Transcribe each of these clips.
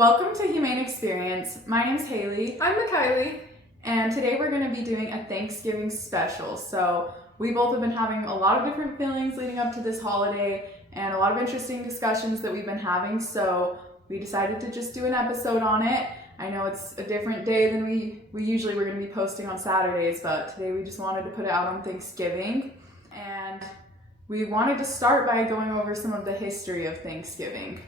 Welcome to Humane Experience. My name's Haley. I'm Kylie. And today we're going to be doing a Thanksgiving special. So we both have been having a lot of different feelings leading up to this holiday and a lot of interesting discussions that we've been having. So we decided to just do an episode on it. I know it's a different day than we usually were going to be posting on Saturdays, but today we just wanted to put it out on Thanksgiving. And we wanted to start by going over some of the history of Thanksgiving,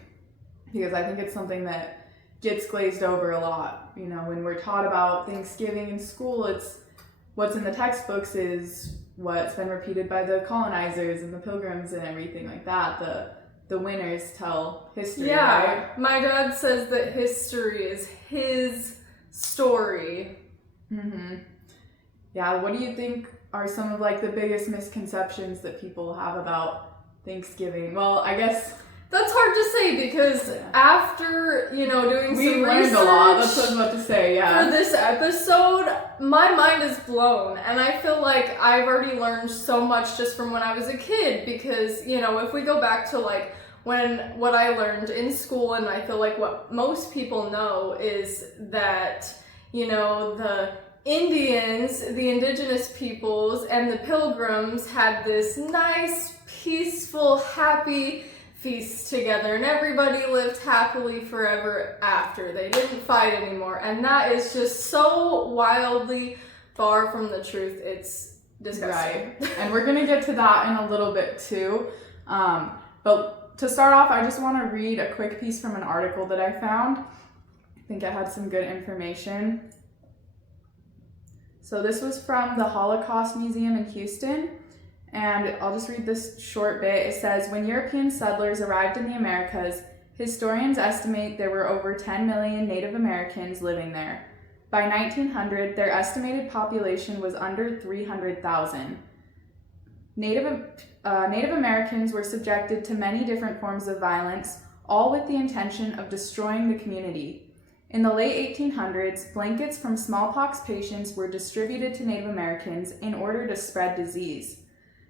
because I think it's something that gets glazed over a lot. You know, when we're taught about Thanksgiving in school, it's what's in the textbooks is what's been repeated by the colonizers and the pilgrims and everything like that. The winners tell history, right? My dad says that history is his story. Mm-hmm. Yeah, what do you think are some of like the biggest misconceptions that people have about Thanksgiving? Well, I guess that's hard to say because after, doing some research. We learned a lot, that's what I was about to say, yeah. For this episode, my mind is blown, and I feel like I've already learned so much just from when I was a kid because, if we go back to like what I learned in school, and I feel like what most people know is that, the Indians, the indigenous peoples, and the pilgrims had this nice, peaceful, happy feast together, and everybody lived happily forever after. They didn't fight anymore, and that is just so wildly far from the truth. It's disgusting. Right, and we're gonna get to that in a little bit too. But to start off, I just want to read a quick piece from an article that I found. I think it had some good information. So this was from the Holocaust Museum in Houston. And I'll just read this short bit. It says, when European settlers arrived in the Americas, historians estimate there were over 10 million Native Americans living there. By 1900, their estimated population was under 300,000. Native Americans were subjected to many different forms of violence, all with the intention of destroying the community. In the late 1800s, blankets from smallpox patients were distributed to Native Americans in order to spread disease.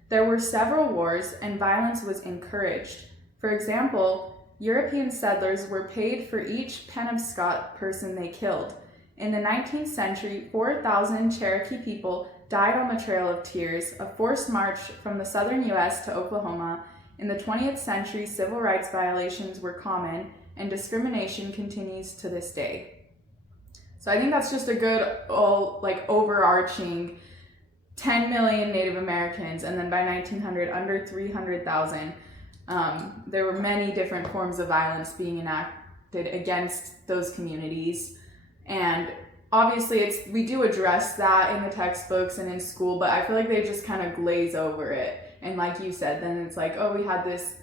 There were several wars, and violence was encouraged. For example, European settlers were paid for each Penobscot person they killed. In the 19th century, 4,000 Cherokee people died on the Trail of Tears, a forced march from the southern U.S. to Oklahoma. In the 20th century, civil rights violations were common, and discrimination continues to this day. So I think that's just a good, overarching 10 million Native Americans, and then by 1900, under 300,000. There were many different forms of violence being enacted against those communities. And obviously, we do address that in the textbooks and in school, but I feel like they just kind of glaze over it. And like you said, then it's like, oh, we had this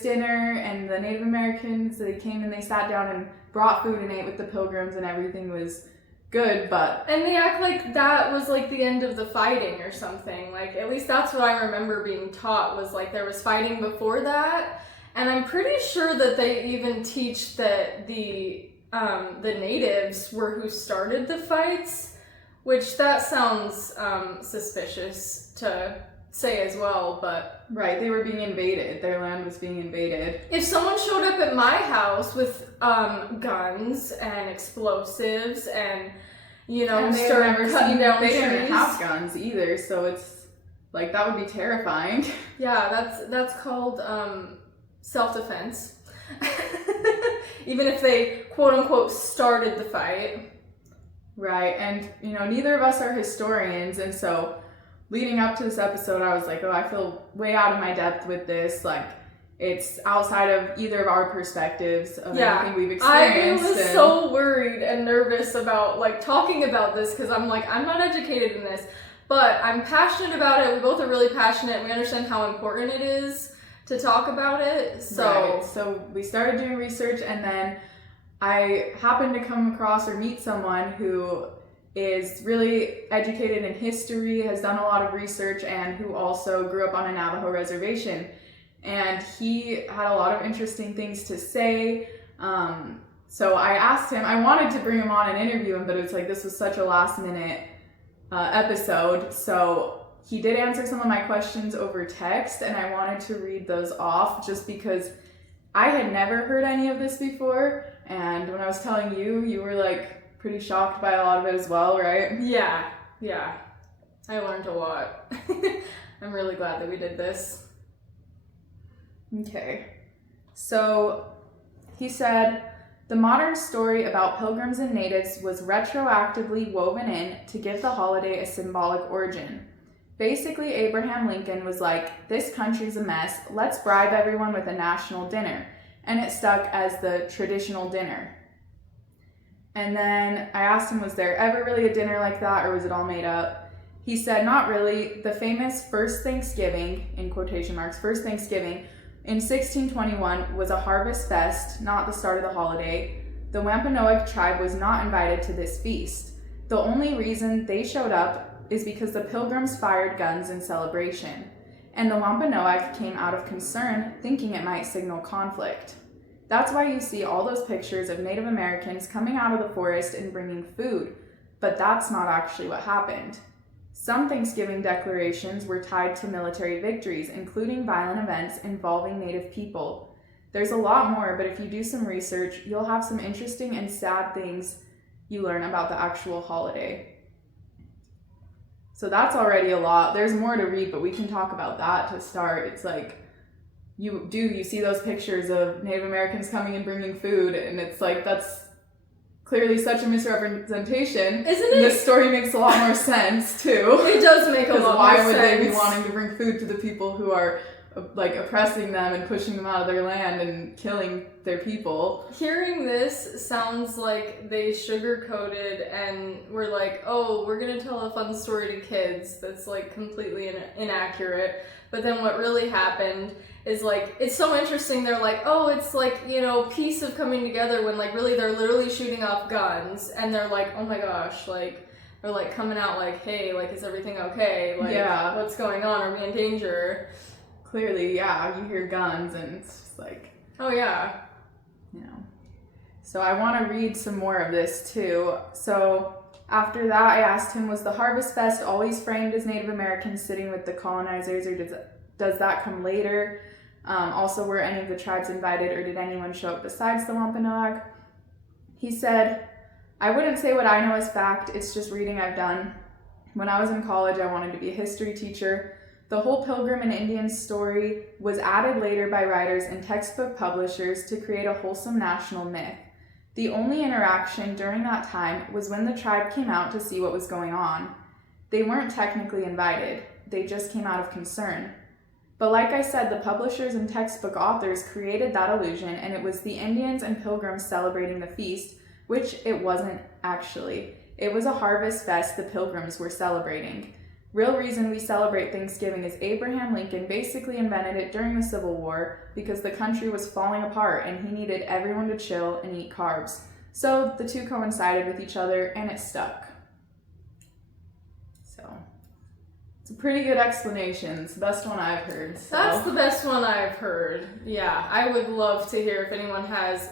dinner, and the Native Americans, they came and they sat down and brought food and ate with the pilgrims, and everything was good, but... And they act like that was like the end of the fighting or something. Like, at least that's what I remember being taught, was like there was fighting before that. And I'm pretty sure that they even teach that the natives were who started the fights, which that sounds suspicious to say as well, but... Right, they were being invaded. Their land was being invaded. If someone showed up at my house with guns and explosives and, started cutting down trees... They didn't have guns either, so it's, like, that would be terrifying. Yeah, that's called self-defense. Even if they, quote-unquote, started the fight. Right, and, neither of us are historians, and so... Leading up to this episode, I was like, I feel way out of my depth with this. Like, it's outside of either of our perspectives of anything we've experienced. I was so worried and nervous about, talking about this because I'm like, I'm not educated in this, but I'm passionate about it. We both are really passionate, and we understand how important it is to talk about it. So we started doing research, and then I happened to come across or meet someone who is really educated in history, has done a lot of research, and who also grew up on a Navajo reservation. And he had a lot of interesting things to say. So I asked him, I wanted to bring him on and interview him, but it's like this was such a last minute episode. So he did answer some of my questions over text, and I wanted to read those off just because I had never heard any of this before. And when I was telling you, you were like pretty shocked by a lot of it as well, right? Yeah. I learned a lot. I'm really glad that we did this. Okay. So he said, the modern story about pilgrims and natives was retroactively woven in to give the holiday a symbolic origin. Basically, Abraham Lincoln was like, this country's a mess, let's bribe everyone with a national dinner. And it stuck as the traditional dinner. And then I asked him, was there ever really a dinner like that, or was it all made up? He said, not really. The famous First Thanksgiving, in quotation marks, First Thanksgiving, in 1621 was a harvest fest, not the start of the holiday. The Wampanoag tribe was not invited to this feast. The only reason they showed up is because the Pilgrims fired guns in celebration, and the Wampanoag came out of concern, thinking it might signal conflict. That's why you see all those pictures of Native Americans coming out of the forest and bringing food, but that's not actually what happened. Some Thanksgiving declarations were tied to military victories, including violent events involving Native people. There's a lot more, but if you do some research, you'll have some interesting and sad things you learn about the actual holiday. So that's already a lot. There's more to read, but we can talk about that to start. It's like, you see those pictures of Native Americans coming and bringing food, and it's like, that's clearly such a misrepresentation. Isn't it? This story makes a lot more sense, too. It does make a lot more sense. Why would they be wanting to bring food to the people who are like oppressing them and pushing them out of their land and killing their people? Hearing this sounds like they sugarcoated and were like, oh, we're gonna tell a fun story to kids that's like completely inaccurate. But then what really happened is like, it's so interesting. They're like, oh, it's like, you know, peace of coming together, when like really they're literally shooting off guns, and they're like, oh my gosh, like they're like coming out like, hey, like, is everything okay? Like, yeah, what's going on? Are we in danger? Clearly, yeah, you hear guns and it's just like, oh yeah. You know. So I want to read some more of this too. So after that, I asked him, was the Harvest Fest always framed as Native Americans sitting with the colonizers, or does that come later? Also, were any of the tribes invited, or did anyone show up besides the Wampanoag? He said, I wouldn't say what I know is fact, it's just reading I've done. When I was in college, I wanted to be a history teacher. The whole Pilgrim and Indian story was added later by writers and textbook publishers to create a wholesome national myth. The only interaction during that time was when the tribe came out to see what was going on. They weren't technically invited, they just came out of concern. But like I said, the publishers and textbook authors created that illusion, and it was the Indians and Pilgrims celebrating the feast, which it wasn't actually. It was a harvest fest the Pilgrims were celebrating. Real reason we celebrate Thanksgiving is Abraham Lincoln basically invented it during the Civil War because the country was falling apart and he needed everyone to chill and eat carbs. So the two coincided with each other and it stuck. So it's a pretty good explanation. It's the best one I've heard. So. That's the best one I've heard. Yeah, I would love to hear if anyone has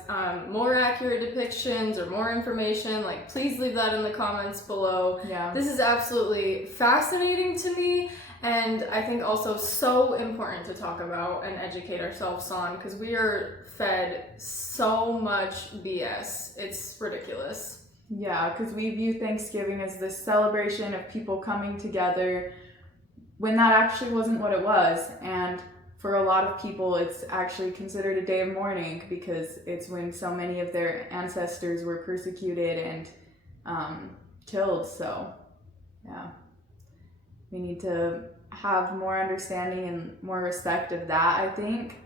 more accurate depictions or more information. Like, please leave that in the comments below. Yeah. This is absolutely fascinating to me, and I think also so important to talk about and educate ourselves on, because we are fed so much BS. It's ridiculous. Yeah, because we view Thanksgiving as this celebration of people coming together, when that actually wasn't what it was. And for a lot of people, it's actually considered a day of mourning because it's when so many of their ancestors were persecuted and killed. So, yeah, we need to have more understanding and more respect of that, I think.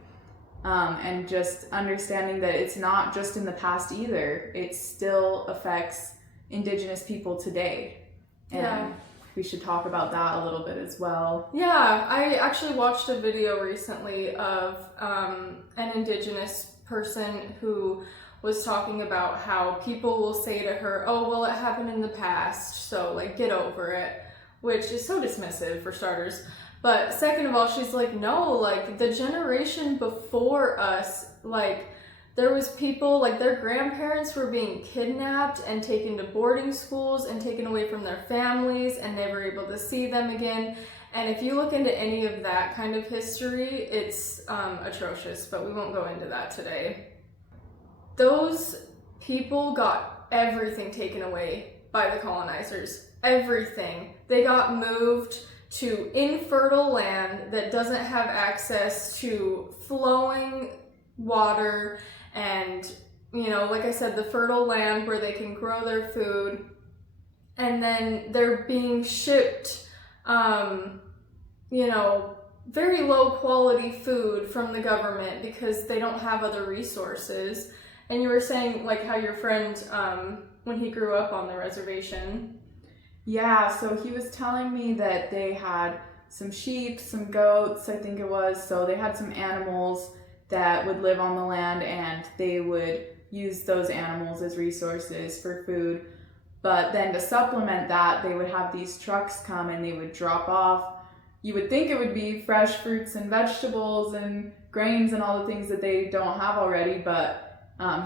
And just understanding that it's not just in the past either. It still affects indigenous people today. And yeah. We should talk about that a little bit as well. Yeah, I actually watched a video recently of an indigenous person who was talking about how people will say to her, oh, well, it happened in the past, so like get over it, which is so dismissive for starters. But second of all, she's like, no, like the generation before us, like there was people, like their grandparents were being kidnapped and taken to boarding schools and taken away from their families and never able to see them again. And if you look into any of that kind of history, it's atrocious, but we won't go into that today. Those people got everything taken away by the colonizers. Everything. They got moved to infertile land that doesn't have access to flowing water and, you know, like I said, the fertile land where they can grow their food. And then they're being shipped, you know, very low quality food from the government because they don't have other resources. And you were saying, like, how your friend, when he grew up on the reservation. Yeah, so he was telling me that they had some sheep, some goats, I think it was. So they had some animals that would live on the land, and they would use those animals as resources for food. But then to supplement that, they would have these trucks come and they would drop off. You would think it would be fresh fruits and vegetables and grains and all the things that they don't have already, but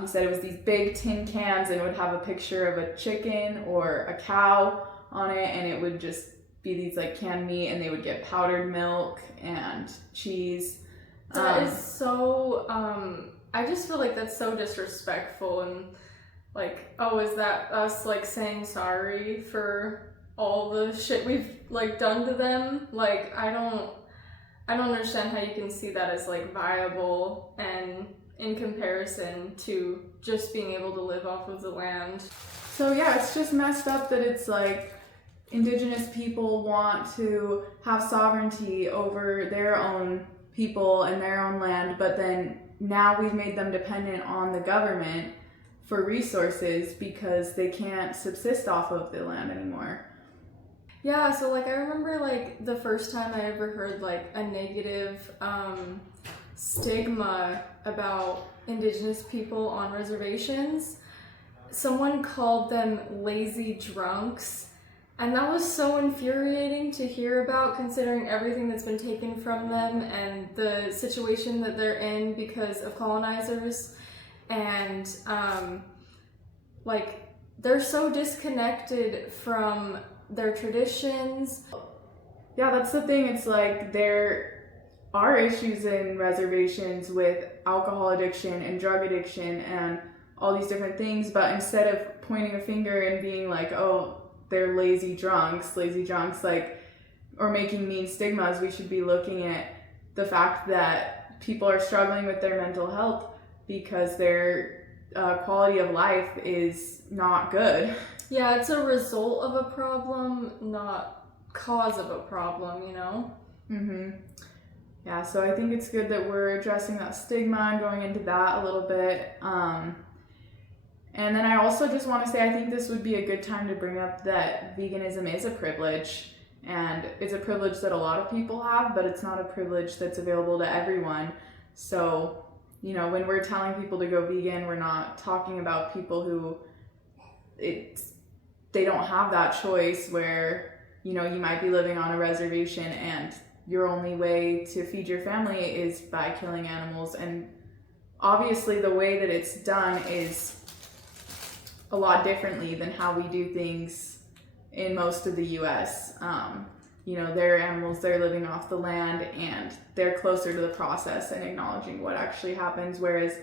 he said it was these big tin cans and it would have a picture of a chicken or a cow on it, and it would just be these like canned meat, and they would get powdered milk and cheese. That is so, I just feel like that's so disrespectful, and like, oh, is that us like saying sorry for all the shit we've like done to them? Like, I don't understand how you can see that as like viable and in comparison to just being able to live off of the land. So yeah, it's just messed up that it's like indigenous people want to have sovereignty over their own people and their own land, but then now we've made them dependent on the government for resources because they can't subsist off of the land anymore. Yeah, so like I remember like the first time I ever heard like a negative stigma about indigenous people on reservations. Someone called them lazy drunks, and that was so infuriating to hear about, considering everything that's been taken from them and the situation that they're in because of colonizers. And like they're so disconnected from their traditions. Yeah, that's the thing. It's like there are issues in reservations with alcohol addiction and drug addiction and all these different things, but instead of pointing a finger and being like, oh, they're lazy drunks, like, or making mean stigmas, we should be looking at the fact that people are struggling with their mental health because their quality of life is not good. Yeah, it's a result of a problem, not cause of a problem, you know? Mm-hmm. Yeah, so I think it's good that we're addressing that stigma and going into that a little bit. And then I also just want to say I think this would be a good time to bring up that veganism is a privilege, and it's a privilege that a lot of people have, but it's not a privilege that's available to everyone. So, you know, when we're telling people to go vegan, we're not talking about people who they don't have that choice, where, you know, you might be living on a reservation and your only way to feed your family is by killing animals. And obviously the way that it's done is a lot differently than how we do things in most of the US. You know, they're animals, they're living off the land, and they're closer to the process and acknowledging what actually happens, whereas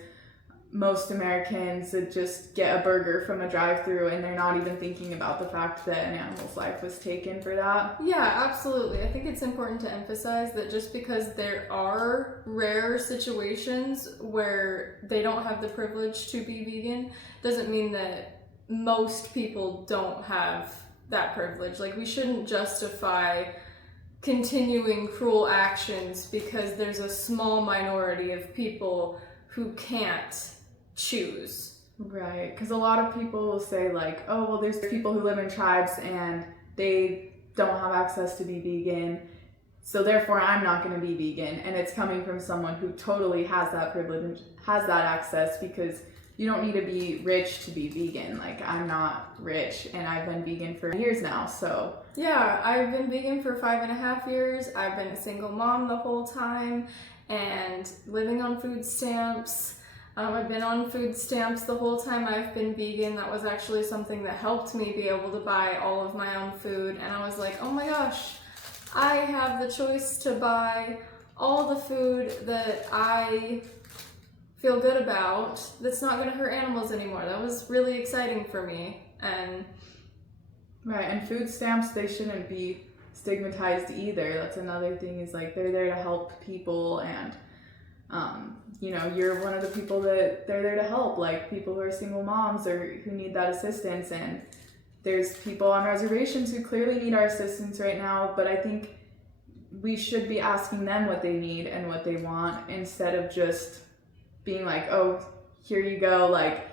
most Americans would just get a burger from a drive-thru and they're not even thinking about the fact that an animal's life was taken for that. Yeah, absolutely. I think it's important to emphasize that just because there are rare situations where they don't have the privilege to be vegan doesn't mean that most people don't have that privilege. Like, we shouldn't justify continuing cruel actions because there's a small minority of people who can't choose. Right, because a lot of people will say like, oh, well, there's people who live in tribes and they don't have access to be vegan, so therefore I'm not going to be vegan. And it's coming from someone who totally has that privilege, has that access, because you don't need to be rich to be vegan. Like, I'm not rich and I've been vegan for years now, so. Yeah, I've been vegan for 5.5 years. I've been a single mom the whole time and living on food stamps. I've been on food stamps the whole time I've been vegan. That was actually something that helped me be able to buy all of my own food. And I was like, oh my gosh, I have the choice to buy all the food that I feel good about, that's not going to hurt animals anymore. That was really exciting for me. And right, and food stamps, they shouldn't be stigmatized either. That's another thing, is like they're there to help people, and you know, you're one of the people that they're there to help, like people who are single moms or who need that assistance. And there's people on reservations who clearly need our assistance right now, but I think we should be asking them what they need and what they want, instead of just being like, oh, here you go, like,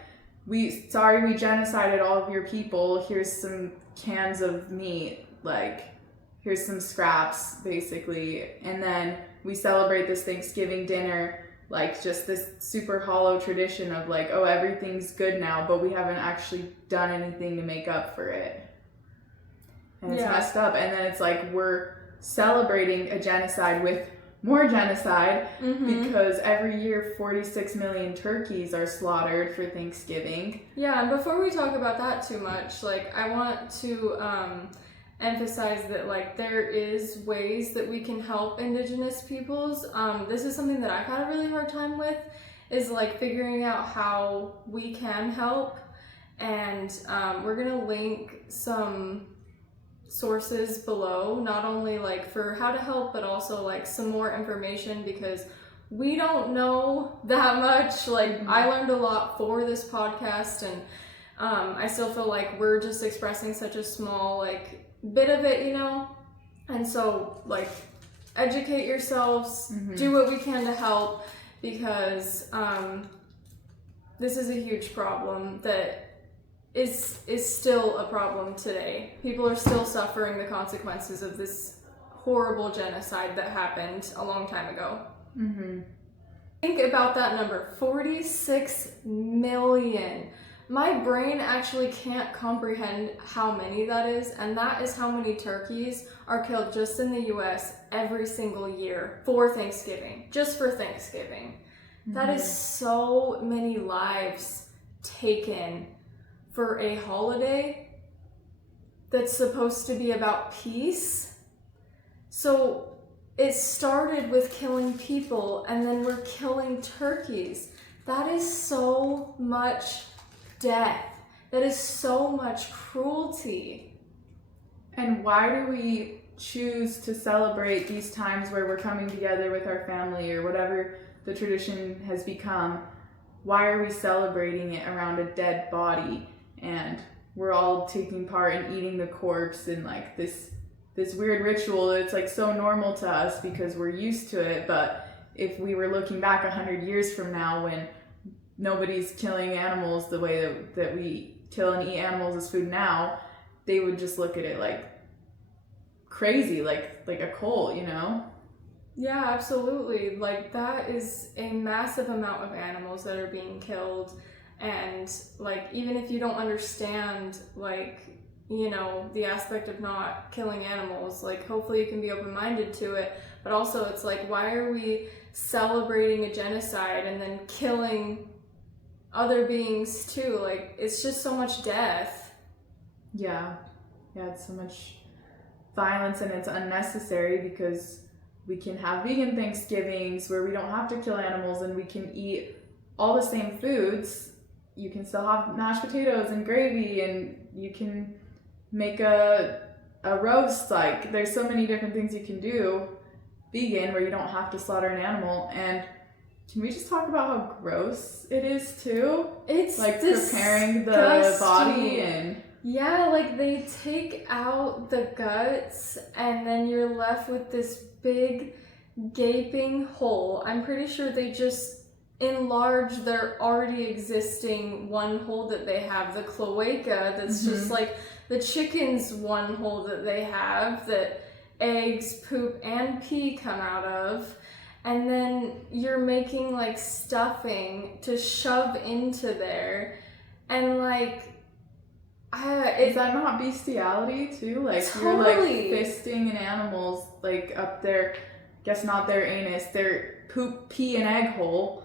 we genocided all of your people, here's some cans of meat, like, here's some scraps, basically. And then we celebrate this Thanksgiving dinner, like, just this super hollow tradition of like, oh, everything's good now, but we haven't actually done anything to make up for it. And it's messed up. And then it's like, we're celebrating a genocide with more genocide, because every year 46 million turkeys are slaughtered for Thanksgiving. Yeah, and before we talk about that too much, like, I want to emphasize that, like, there is ways that we can help indigenous peoples. This is something that I've had a really hard time with, is like figuring out how we can help. And we're gonna link some sources below, not only like for how to help, but also like some more information, because we don't know that much. Like, I learned a lot for this podcast, and I still feel like we're just expressing such a small like bit of it, you know? And so, like, educate yourselves, do what we can to help, because this is a huge problem that is still a problem today. People are still suffering the consequences of this horrible genocide that happened a long time ago. Think about that number, 46 million. My brain actually can't comprehend how many that is, and that is how many turkeys are killed just in the US every single year for Thanksgiving, just for Thanksgiving. That is so many lives taken for a holiday that's supposed to be about peace. So it started with killing people, and then we're killing turkeys. That is so much death. That is so much cruelty. And why do we choose to celebrate these times where we're coming together with our family, or whatever the tradition has become? Why are we celebrating it around a dead body? And we're all taking part in eating the corpse, and like this weird ritual that's like so normal to us because we're used to it. But if we were looking back 100 years from now, when nobody's killing animals the way that we kill and eat animals as food now, they would just look at it like crazy, like a cult, you know? Yeah, absolutely. Like, that is a massive amount of animals that are being killed. And like, even if you don't understand, like, you know, the aspect of not killing animals, like, hopefully you can be open-minded to it. But also, it's like, why are we celebrating a genocide and then killing other beings too? Like, it's just so much death. Yeah, it's so much violence, and it's unnecessary, because we can have vegan Thanksgivings where we don't have to kill animals, and we can eat all the same foods. You can still have mashed potatoes and gravy, and you can make a roast. Like, there's so many different things you can do vegan where you don't have to slaughter an animal. And can we just talk about how gross it is too? It's like disgusting. Preparing the body, and yeah, like, they take out the guts, and then you're left with this big gaping hole. I'm pretty sure they just enlarge their already existing one hole that they have, the cloaca, that's just like the chicken's one hole that they have, that eggs, poop, and pee come out of. And then you're making like stuffing to shove into there, and like, is that not bestiality too? Like, totally. You're like fisting an animal's like up their, guess not their anus, their poop, pee, and egg hole,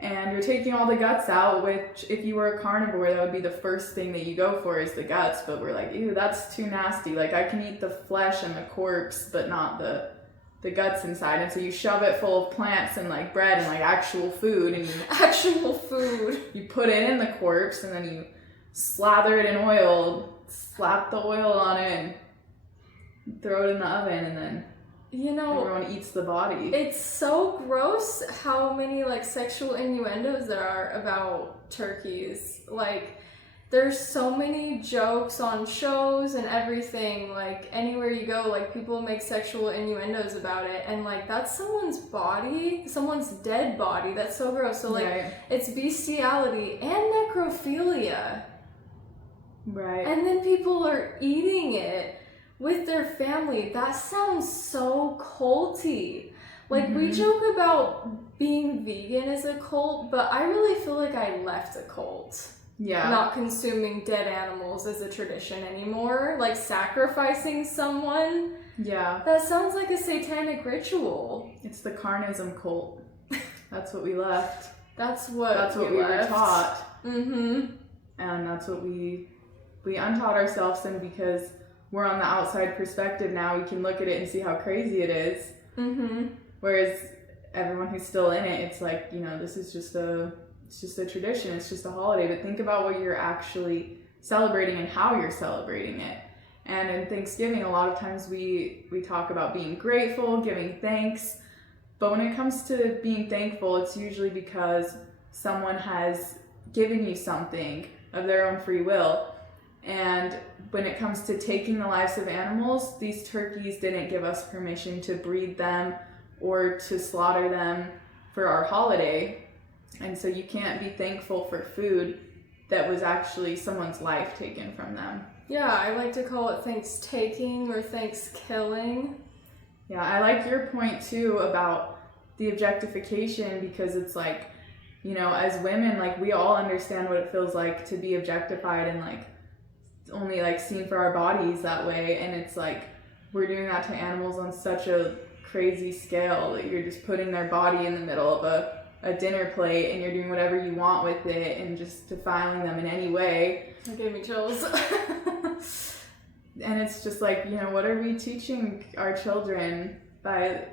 and you're taking all the guts out, which if you were a carnivore, that would be the first thing that you go for, is the guts. But we're like, ew, that's too nasty. Like, I can eat the flesh and the corpse, but not the the guts inside, and so you shove it full of plants and like bread and like actual food, and Actual food. you put it in the corpse, and then you slather it in oil, slap the oil on it, and throw it in the oven, and then everyone eats the body. It's so gross how many like sexual innuendos there are about turkeys. Like, there's so many jokes on shows and everything. Like, anywhere you go, like, people make sexual innuendos about it, and like, that's someone's body, someone's dead body. That's so gross. So like, Right. It's bestiality and necrophilia. Right. And then people are eating it with their family. That sounds so culty. Like, we joke about being vegan as a cult, but I really feel like I left a cult. Yeah. Not consuming dead animals as a tradition anymore. Like, sacrificing someone. Yeah. That sounds like a satanic ritual. It's the carnism cult. That's what we left. That's what we were taught. Mm-hmm. And that's what we untaught ourselves, and because we're on the outside perspective now, we can look at it and see how crazy it is. Mm-hmm. Whereas everyone who's still in it, it's like, this is just a tradition, it's just a holiday. But think about what you're actually celebrating and how you're celebrating it. And in Thanksgiving, a lot of times we talk about being grateful, giving thanks. But when it comes to being thankful, it's usually because someone has given you something of their own free will. And when it comes to taking the lives of animals, these turkeys didn't give us permission to breed them or to slaughter them for our holiday. And so you can't be thankful for food that was actually someone's life taken from them. Yeah, I like to call it thanks-taking or thanks-killing. Yeah, I like your point too about the objectification, because it's like, as women, like, we all understand what it feels like to be objectified and like only like seen for our bodies that way. And it's like, we're doing that to animals on such a crazy scale that you're just putting their body in the middle of a dinner plate, and you're doing whatever you want with it and just defiling them in any way. That gave me chills. And it's just like, what are we teaching our children by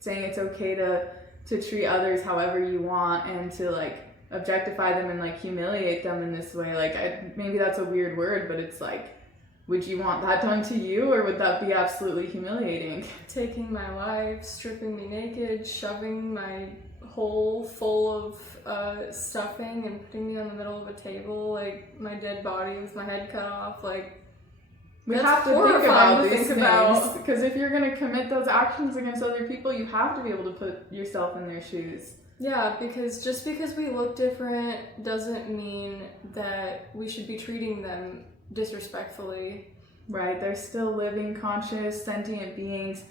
saying it's okay to treat others however you want, and to like objectify them and like humiliate them in this way? Like, maybe that's a weird word, but it's like, would you want that done to you, or would that be absolutely humiliating? Taking my life, stripping me naked, shoving my hole full of stuffing and putting me on the middle of a table, like my dead body with my head cut off. Like, we that's have to think horrifying about to these think things, about. because if you're going to commit those actions against other people, you have to be able to put yourself in their shoes. Yeah, because just because we look different doesn't mean that we should be treating them disrespectfully. Right, they're still living, conscious, sentient beings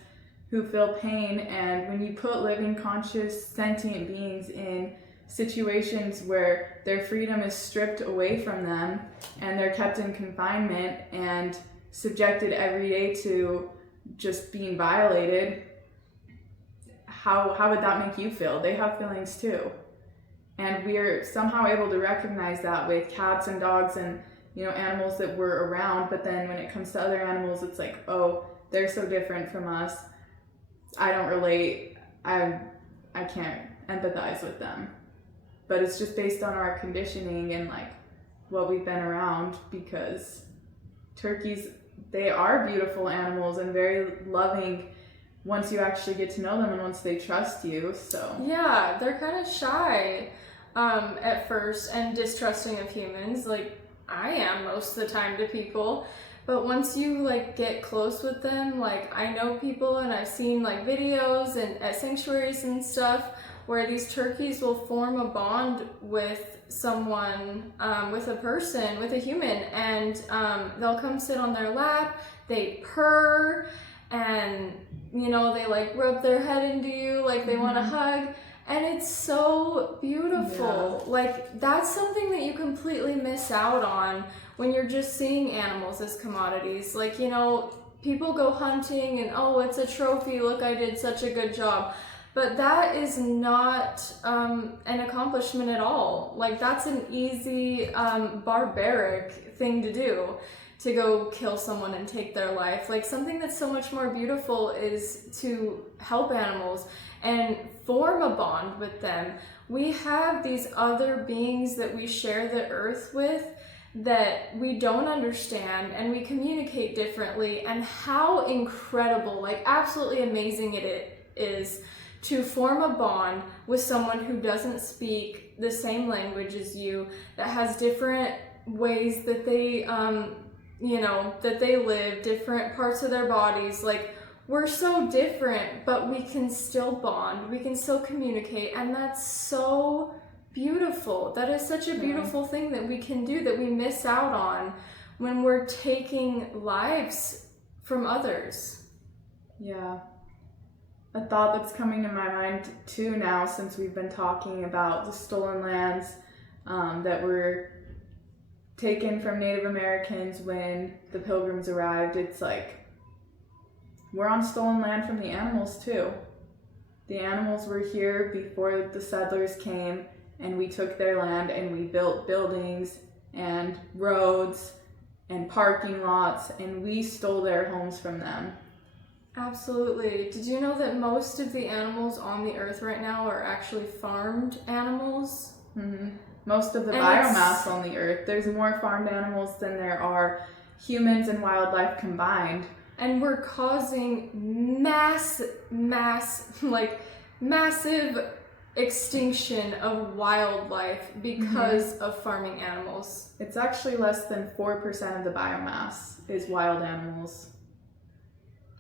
who feel pain, and when you put living, conscious, sentient beings in situations where their freedom is stripped away from them and they're kept in confinement and subjected every day to just being violated, how would that make you feel? They have feelings too. And we're somehow able to recognize that with cats and dogs and animals that we're around. But then when it comes to other animals, it's like, oh, they're so different from us. I don't relate. I can't empathize with them. But it's just based on our conditioning and like what we've been around, because turkeys, they are beautiful animals and very loving once you actually get to know them and once they trust you. So yeah, they're kind of shy at first and distrusting of humans. Like, I am most of the time to people, but once you like get close with them, like, I know people and I've seen like videos and at sanctuaries and stuff where these turkeys will form a bond with someone, with a person, with a human, and they'll come sit on their lap, they purr, and they like rub their head into you, like they want to hug. And it's so beautiful. Yeah. Like, that's something that you completely miss out on when you're just seeing animals as commodities. Like, people go hunting and, oh, it's a trophy, look, I did such a good job. But that is not an accomplishment at all. Like, that's an easy, barbaric thing to do. to go kill someone and take their life. Like, something that's so much more beautiful is to help animals and form a bond with them. We have these other beings that we share the earth with that we don't understand, and we communicate differently, and how incredible, like absolutely amazing it is to form a bond with someone who doesn't speak the same language as you, that has different ways that they that they live, different parts of their bodies. Like, we're so different, but we can still bond, we can still communicate, and that's so beautiful. That is such a beautiful thing that we can do, that we miss out on when we're taking lives from others. Yeah. A thought that's coming to my mind too now, since we've been talking about the stolen lands that were taken from Native Americans when the Pilgrims arrived, it's like we're on stolen land from the animals too. The animals were here before the settlers came, and we took their land and we built buildings and roads and parking lots, and we stole their homes from them. Absolutely. Did you know that most of the animals on the earth right now are actually farmed animals? Mm-hmm. Most of the biomass on the earth, there's more farmed animals than there are humans and wildlife combined. And we're causing massive extinction of wildlife because of farming animals. It's actually less than 4% of the biomass is wild animals.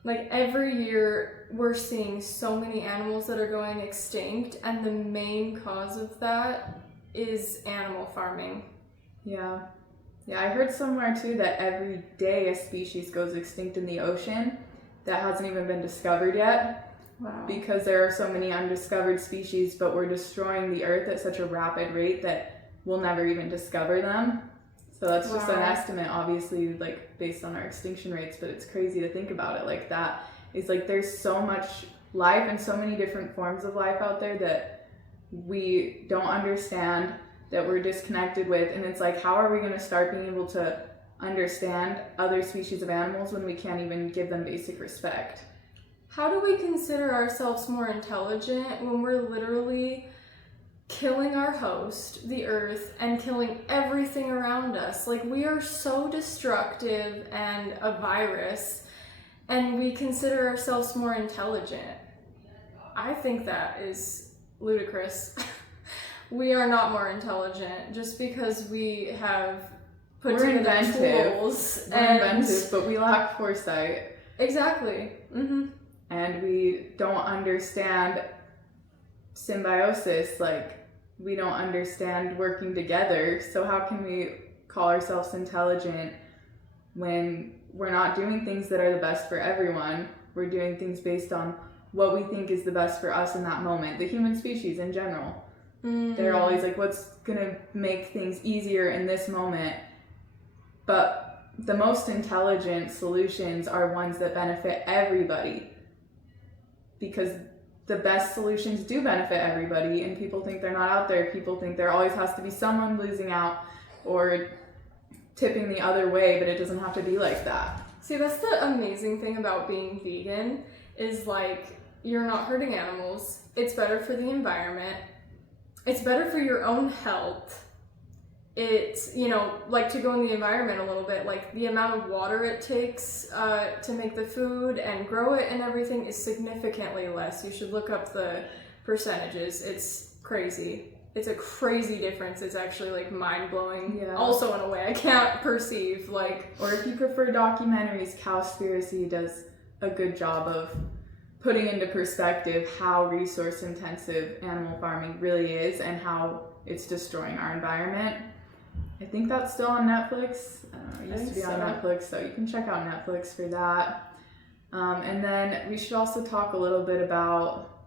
Like, every year we're seeing so many animals that are going extinct, and the main cause of that is animal farming. Yeah, I heard somewhere too that every day a species goes extinct in the ocean that hasn't even been discovered yet. Wow. Because there are so many undiscovered species, but we're destroying the earth at such a rapid rate that we'll never even discover them. So that's just an estimate, obviously, like based on our extinction rates, but it's crazy to think about it like that. It's like there's so much life and so many different forms of life out there that we don't understand, that we're disconnected with, and it's like, how are we going to start being able to understand other species of animals when we can't even give them basic respect? How do we consider ourselves more intelligent when we're literally killing our host, the earth, and killing everything around us? Like, we are so destructive and a virus, and we consider ourselves more intelligent. I think that is ludicrous. We are not more intelligent just because we have put together tools. We're inventive, but we lack foresight. Exactly. Mm-hmm. And we don't understand symbiosis, like we don't understand working together. So how can we call ourselves intelligent when we're not doing things that are the best for everyone? We're doing things based on what we think is the best for us in that moment. The human species in general. They're always like, what's gonna make things easier in this moment? But the most intelligent solutions are ones that benefit everybody, because the best solutions do benefit everybody, and people think they're not out there. People think there always has to be someone losing out or tipping the other way, but it doesn't have to be like that. See, that's the amazing thing about being vegan, is like, you're not hurting animals. It's better for the environment. It's better for your own health. It's, like, to go in the environment a little bit, like the amount of water it takes to make the food and grow it and everything is significantly less. You should look up the percentages. It's crazy. It's a crazy difference. It's actually like mind-blowing. Yeah. Also in a way I can't perceive. Like, or if you prefer documentaries, Cowspiracy does a good job of putting into perspective how resource-intensive animal farming really is and how it's destroying our environment. I think that's still on Netflix. It used to be on Netflix, so you can check out Netflix for that. And then we should also talk a little bit about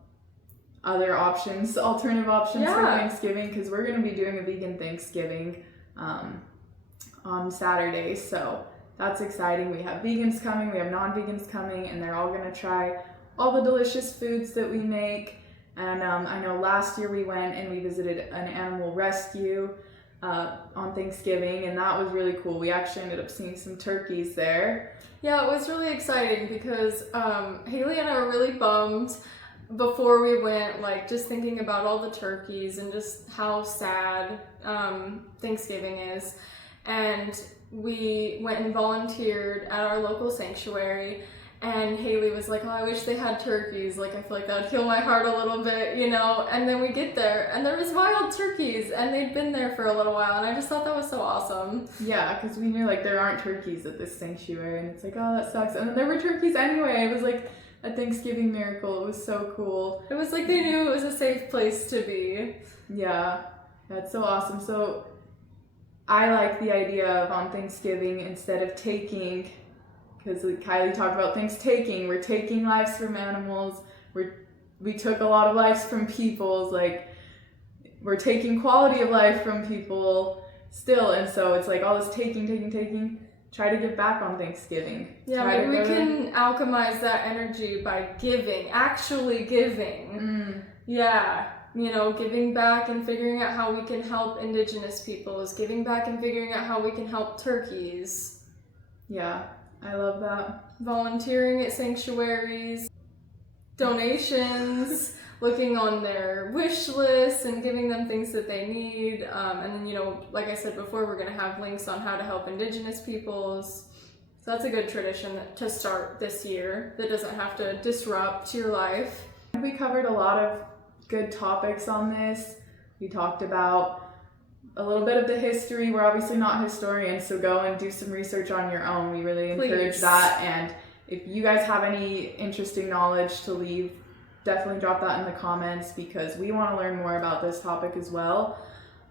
other options, alternative options for Thanksgiving, because we're going to be doing a vegan Thanksgiving on Saturday, so that's exciting. We have vegans coming, we have non-vegans coming, and they're all going to try all the delicious foods that we make. And I know last year we went and we visited an animal rescue on Thanksgiving, and that was really cool. We actually ended up seeing some turkeys there. Yeah, it was really exciting because Haley and I were really bummed before we went, like just thinking about all the turkeys and just how sad Thanksgiving is. And we went and volunteered at our local sanctuary, and Haley was like, oh, I wish they had turkeys. Like, I feel like that would heal my heart a little bit, you know? And then we get there, and there was wild turkeys, and they'd been there for a little while, and I just thought that was so awesome. Yeah, because we knew, like, there aren't turkeys at this sanctuary, and it's like, oh, that sucks. And then there were turkeys anyway. It was like a Thanksgiving miracle. It was so cool. It was like they knew it was a safe place to be. Yeah, that's so awesome. So I like the idea of on Thanksgiving, instead of taking, because Kylie talked about things taking, we're taking lives from animals, we took a lot of lives from people's, like, we're taking quality of life from people still, and so it's like all this taking, try to give back on Thanksgiving. Yeah, maybe we can alchemize that energy by giving, actually giving. Yeah, you know, giving back and figuring out how we can help indigenous peoples, giving back and figuring out how we can help turkeys. Yeah. I love that. Volunteering at sanctuaries, donations, looking on their wish list and giving them things that they need. And then, you know, like I said before, we're going to have links on how to help indigenous peoples. So that's a good tradition to start this year that doesn't have to disrupt your life. We covered a lot of good topics on this. We talked about a little bit of the history. We're obviously not historians, so go and do some research on your own. We really encourage that. And if you guys have any interesting knowledge to leave, definitely drop that in the comments, because we want to learn more about this topic as well.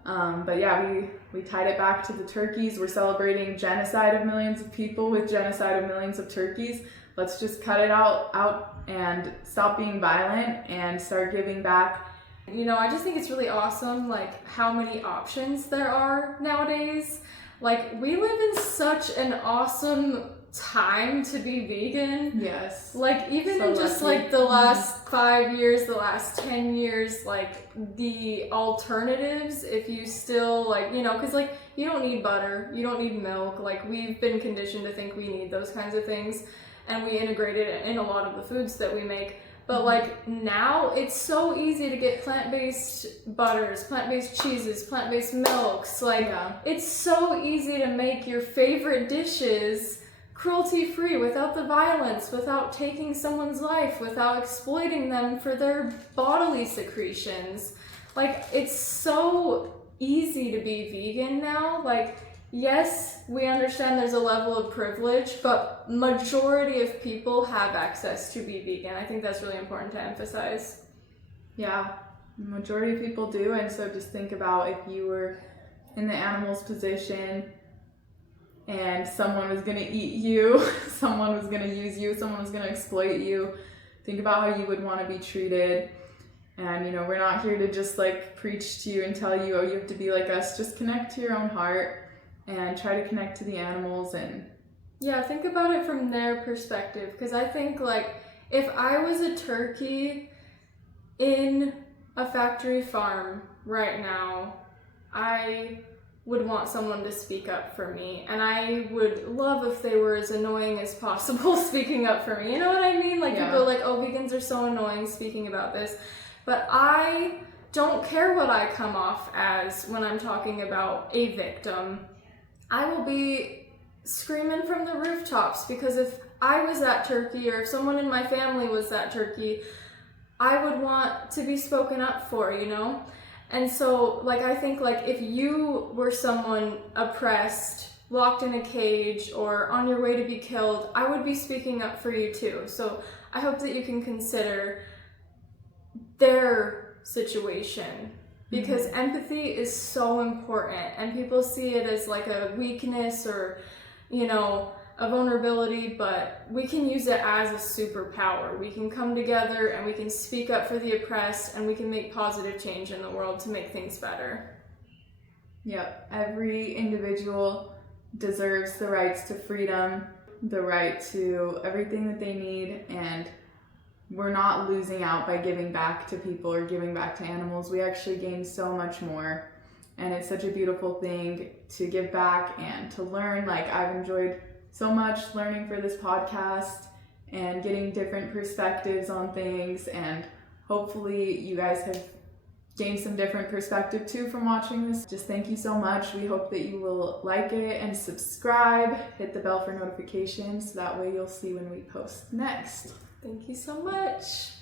But yeah, we tied it back to the turkeys. We're celebrating genocide of millions of people with genocide of millions of turkeys. Let's just cut it out and stop being violent and start giving back. You know, I just think it's really awesome, like, how many options there are nowadays. Like, we live in such an awesome time to be vegan. Yes. Like, even in just, like, the last 5 years, the last 10 years, like, the alternatives, if you still, like, you know, because, like, you don't need butter, you don't need milk. Like, we've been conditioned to think we need those kinds of things, and we integrate it in a lot of the foods that we make. But like now, it's so easy to get plant-based butters, plant-based cheeses, plant-based milks. Like, it's so easy to make your favorite dishes cruelty-free, without the violence, without taking someone's life, without exploiting them for their bodily secretions. Like, it's so easy to be vegan now. Like, yes, we understand there's a level of privilege, but majority of people have access to be vegan. I think that's really important to emphasize. Yeah, majority of people do, and so just think about if you were in the animal's position and someone was going to eat you, someone was going to use you, someone was going to exploit you. Think about how you would want to be treated. And, you know, we're not here to just like preach to you and tell you, oh, you have to be like us. Just connect to your own heart and try to connect to the animals. And yeah, think about it from their perspective, because I think, like, if I was a turkey in a factory farm right now, I would want someone to speak up for me, and I would love if they were as annoying as possible speaking up for me. You know what I mean? Like, people are like, oh, vegans are so annoying speaking about this, but I don't care what I come off as when I'm talking about a victim. I will be screaming from the rooftops, because if I was that turkey, or if someone in my family was that turkey, I would want to be spoken up for, you know? And so, like, I think, like, if you were someone oppressed, locked in a cage, or on your way to be killed, I would be speaking up for you too. So I hope that you can consider their situation, because empathy is so important, and people see it as like a weakness or, you know, a vulnerability, but we can use it as a superpower. We can come together and we can speak up for the oppressed, and we can make positive change in the world to make things better. Yep, every individual deserves the rights to freedom, the right to everything that they need, and we're not losing out by giving back to people or giving back to animals. We actually gain so much more. and it's such a beautiful thing to give back and to learn. Like, I've enjoyed so much learning for this podcast and getting different perspectives on things, and hopefully you guys have gained some different perspective too from watching this. Just thank you so much. We hope that you will like it and subscribe, hit the bell for notifications, so that way you'll see when we post next. Thank you so much.